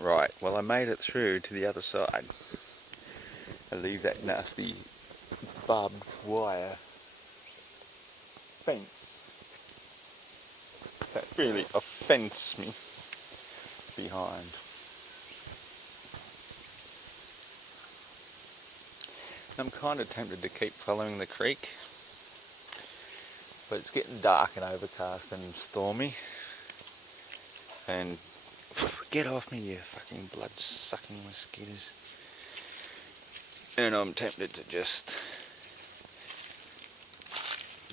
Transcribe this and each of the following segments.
Right, well I made it through to the other side. I leave that nasty barbed wire fence that really offends me behind. I'm kind of tempted to keep following the creek, but it's getting dark and overcast and stormy, and get off me, you fucking blood-sucking mosquitoes. And I'm tempted to just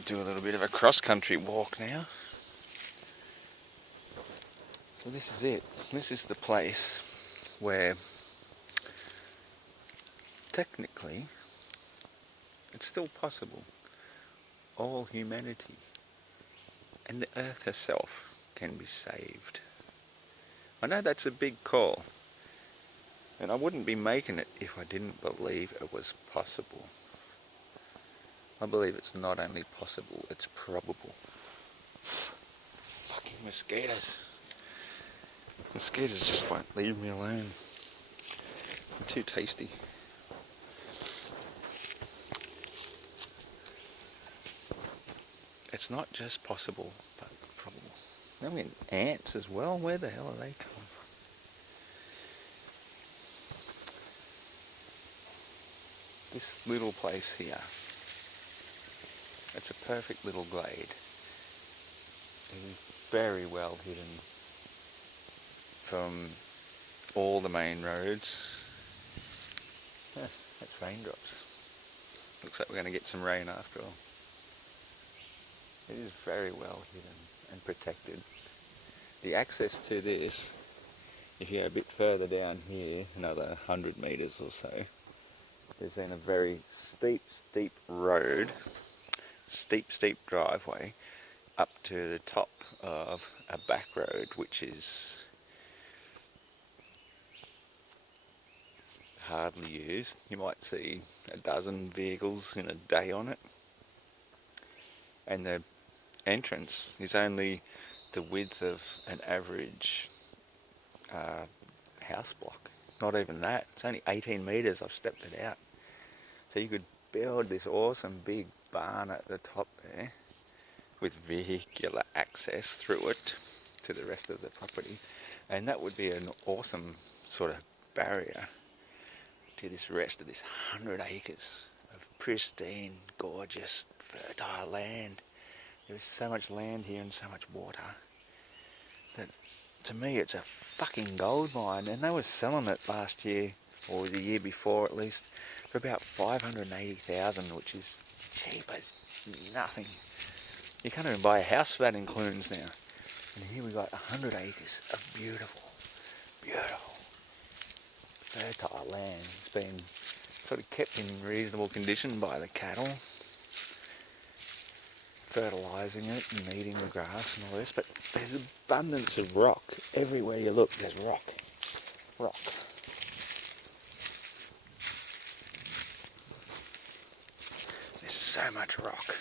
do a little bit of a cross-country walk now. So this is it. This is the place where technically it's still possible. All humanity and the earth herself can be saved. I know that's a big call, and I wouldn't be making it if I didn't believe it was possible. I believe it's not only possible, it's probable. Fucking mosquitoes. Mosquitoes just won't leave me alone. I'm too tasty. It's not just possible, but probable. Now we're getting ants as well. Where the hell are they coming from? This little place here, it's a perfect little glade. It is very well hidden from all the main roads. That's raindrops. Looks like we're going to get some rain after all. It is very well hidden and protected. The access to this, if you go a bit further down here, another 100 metres or so, there's then a very steep road, steep driveway up to the top of a back road, which is hardly used. You might see a dozen vehicles in a day on it, and the entrance is only the width of an average house block. Not even that. It's only 18 metres. I've stepped it out. So you could build this awesome big barn at the top there with vehicular access through it to the rest of the property, and that would be an awesome sort of barrier to this rest of this 100 acres of pristine, gorgeous, fertile land. There is so much land here and so much water that, to me, it's a fucking gold mine. And they were selling it last year, or the year before at least, for about 580,000, which is cheap as nothing. You can't even buy a house for that in Clunes now. And here we got 100 acres of beautiful, fertile land. It's been sort of kept in reasonable condition by the cattle, fertilising it and eating the grass and all this, but there's abundance of rock. Everywhere you look, there's rock. There's so much rock.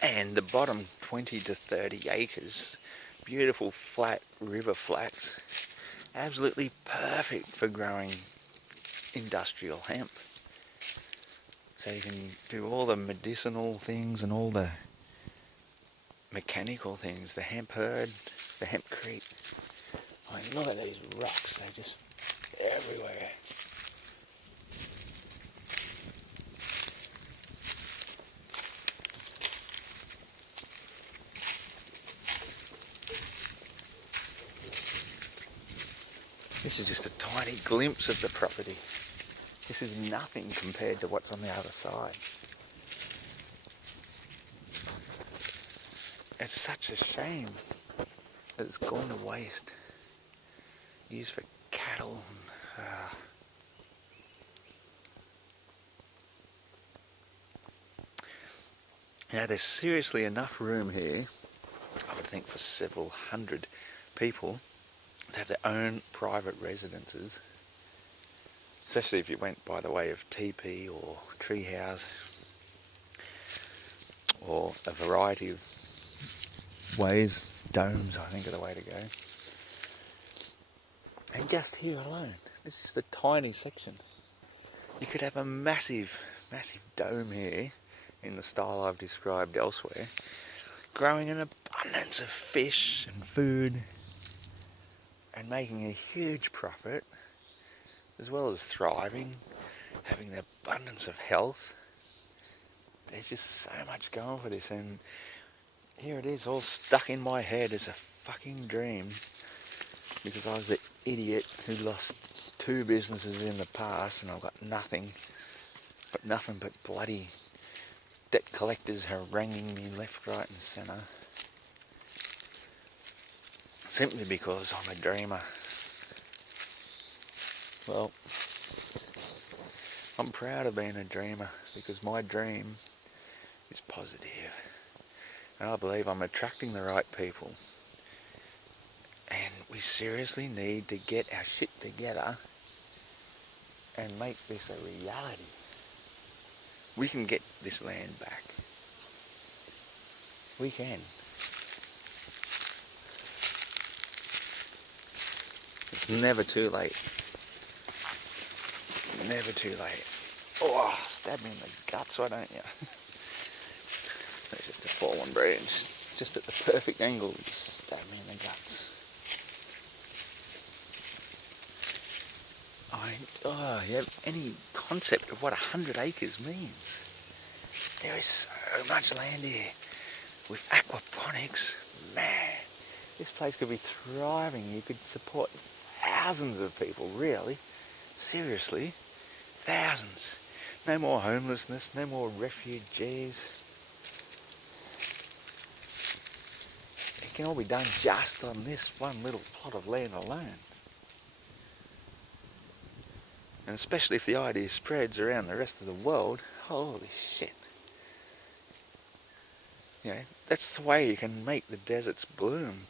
And the bottom 20 to 30 acres, beautiful flat river flats, absolutely perfect for growing industrial hemp. So you can do all the medicinal things and all the mechanical things, the hemp herd, the hempcrete. I mean, look at these rocks, they're just everywhere. This is just a tiny glimpse of the property. This is nothing compared to what's on the other side. It's such a shame that it's gone to waste. Used for cattle. Now there's seriously enough room here, I would think, for several hundred people to have their own private residences, especially if you went by the way of teepee or treehouse or a variety of ways. Domes, I think, are the way to go. And just here alone, this is just a tiny section. You could have a massive, massive dome here in the style I've described elsewhere, growing an abundance of fish and food and making a huge profit, as well as thriving, having the abundance of health. There's just so much going for this, and here it is all stuck in my head as a fucking dream because I was the idiot who lost 2 businesses in the past and I've got nothing but bloody debt collectors haranguing me left, right and centre, simply because I'm a dreamer. Well, I'm proud of being a dreamer because my dream is positive, and I believe I'm attracting the right people, and we seriously need to get our shit together and make this a reality. We can get this land back. We can. It's never too late. Never too late. Oh, stab me in the guts, why don't you? That's just a fallen branch, just at the perfect angle, just stab me in the guts. You have any concept of what 100 acres means? There is so much land here. With aquaponics, man, this place could be thriving. You could support thousands of people, really. Seriously, thousands. No more homelessness, no more refugees. It can all be done just on this one little plot of land alone. And especially if the idea spreads around the rest of the world, holy shit. You know, that's the way you can make the deserts bloom.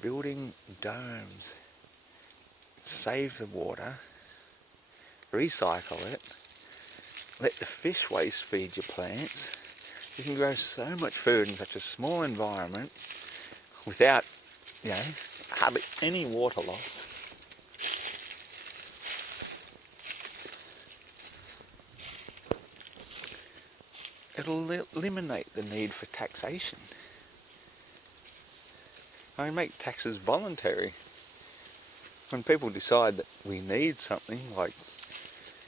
Building domes. Save the water. Recycle it. Let the fish waste feed your plants. You can grow so much food in such a small environment without, hardly any water loss. It'll eliminate the need for taxation. Make taxes voluntary. When people decide that we need something like,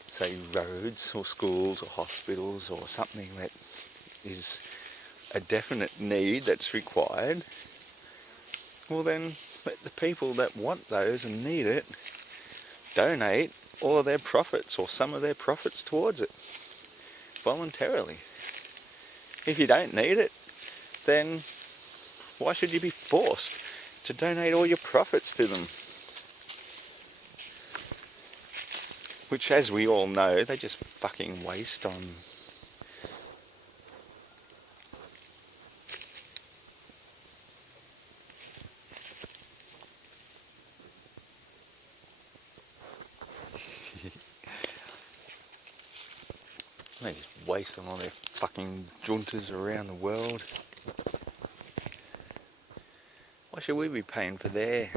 say, roads or schools or hospitals or something that is a definite need that's required, well then let the people that want those and need it donate all of their profits or some of their profits towards it voluntarily. If you don't need it, then why should you be forced to donate all your profits to them? Which, as we all know, they just fucking waste on they just waste on all their fucking juntas around the world. Why should we be paying for their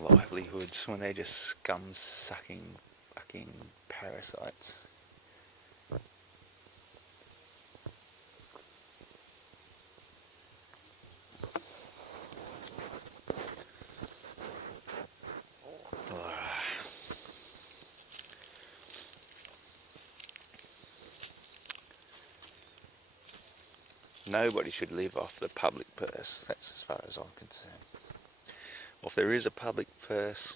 livelihoods when they're just scum-sucking fucking parasites? Nobody should live off the public purse, that's as far as I'm concerned. Or if there is a public purse,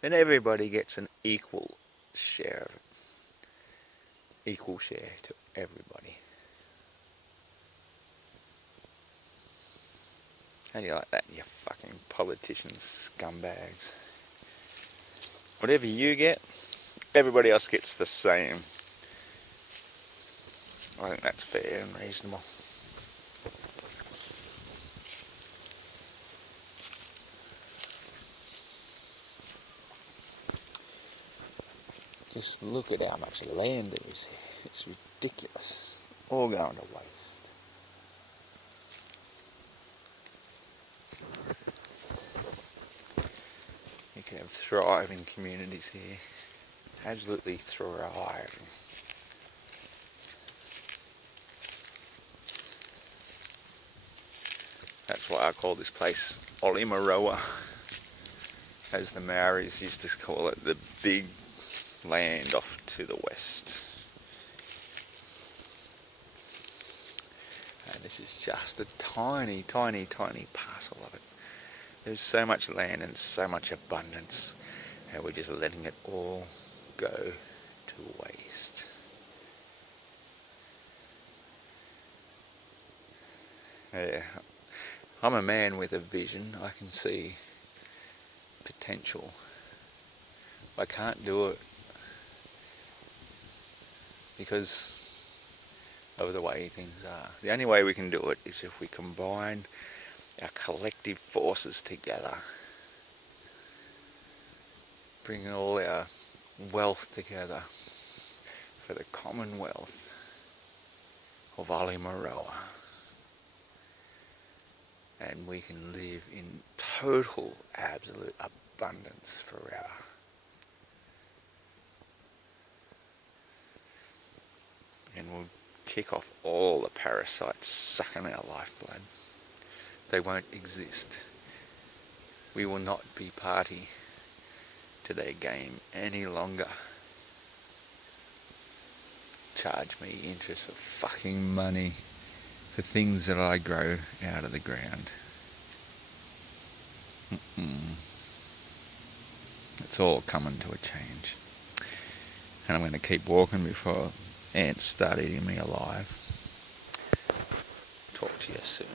then everybody gets an equal share of it. Equal share to everybody. How do you like that, you fucking politicians, scumbags? Whatever you get, everybody else gets the same. I think that's fair and reasonable. Just look at how much land there is here. It's ridiculous. All going to waste. thriving communities here. Absolutely thriving. That's why I call this place Ulimaroa, as the Maoris used to call it, the big land off to the west. And this is just a tiny, tiny, tiny parcel of it. There's so much land and so much abundance, and we're just letting it all go to waste. Yeah, I'm a man with a vision. I can see potential. I can't do it because of the way things are. The only way we can do it is if we combine our collective forces together, bring all our wealth together for the commonwealth of Ulimaroa, and we can live in total, absolute abundance forever. And we'll kick off all the parasites sucking our lifeblood. They won't exist. We will not be party to their game any longer. Charge me interest for fucking money for things that I grow out of the ground. It's all coming to a change. And I'm going to keep walking before ants start eating me alive. Talk to you soon.